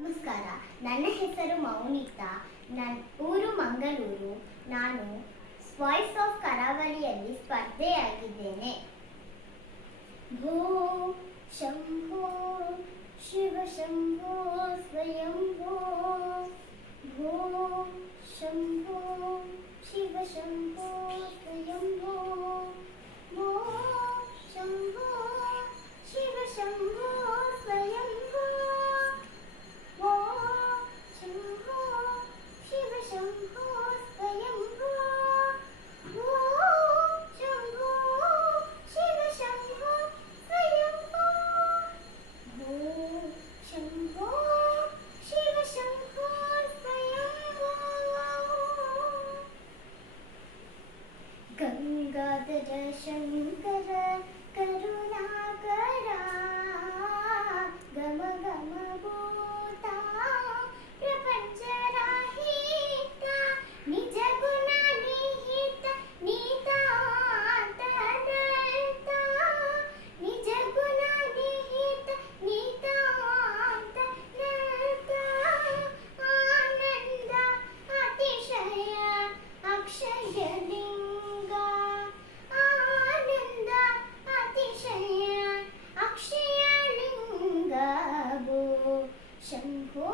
ನಮಸ್ಕಾರ, ನನ್ನ ಹೆಸರು ಮೌನಿತಾ. ನನ್ನ ಊರು ಮಂಗಳೂರು. ನಾನು ವಾಯ್ಸ್ ಆಫ್ ಕರಾವಳಿಯಲ್ಲಿ ಸ್ಪರ್ಧೆಯಾಗಿದ್ದೇನೆ. ಭೋ ಶಂಭೋ ಶಿವ ಶಂಭೋ ಸ್ವಯಂಭೋ, ಭೋ ಶಂಭೋ ಶಿವ ಶಂಭೋ ಸ್ವಯಂಭೋ, ಭೋ ಶಂಭೋ ಶಿವ ಶಂಭೋ ಸ್ವಯಂಭೋ, ಭೋ ಶಂಭೋ ಶಿವ ಶಂಭೋ ಸ್ವಯಂಭೋ, ಭೋ ಶಂಭೋ ಶಿವ ಶಂಭೋ ಸ್ವಯಂಭೋ, ಭೋ ಶಂಭೋ ಶಿವ ಶಂಭೋ ಸ್ವಯಂಭೋ. ಗಂಗಾಧರ ಶಂಕರ ಕರುಣಾಕರ, ಗಮ ಗಮ ಭೂತ ಪ್ರಪಂಚ ರಾಹಿತ, ನಿಜ ಗುಣ ನಿಹಿತ ನಿತಾಂತ ದತ್ತ, ನಿಜ ಗುಣ ನಿಹಿತ ನಿತಾಂತ ದತ್ತ, ಆನಂದ ಅತಿಶಯ ಅಕ್ಷಯ ಲಿಂಗ, ಆನಂದ ಅತಿಶಯ ಅಕ್ಷಯ ಲಿಂಗ, ಭೋ ಶಂಭೋ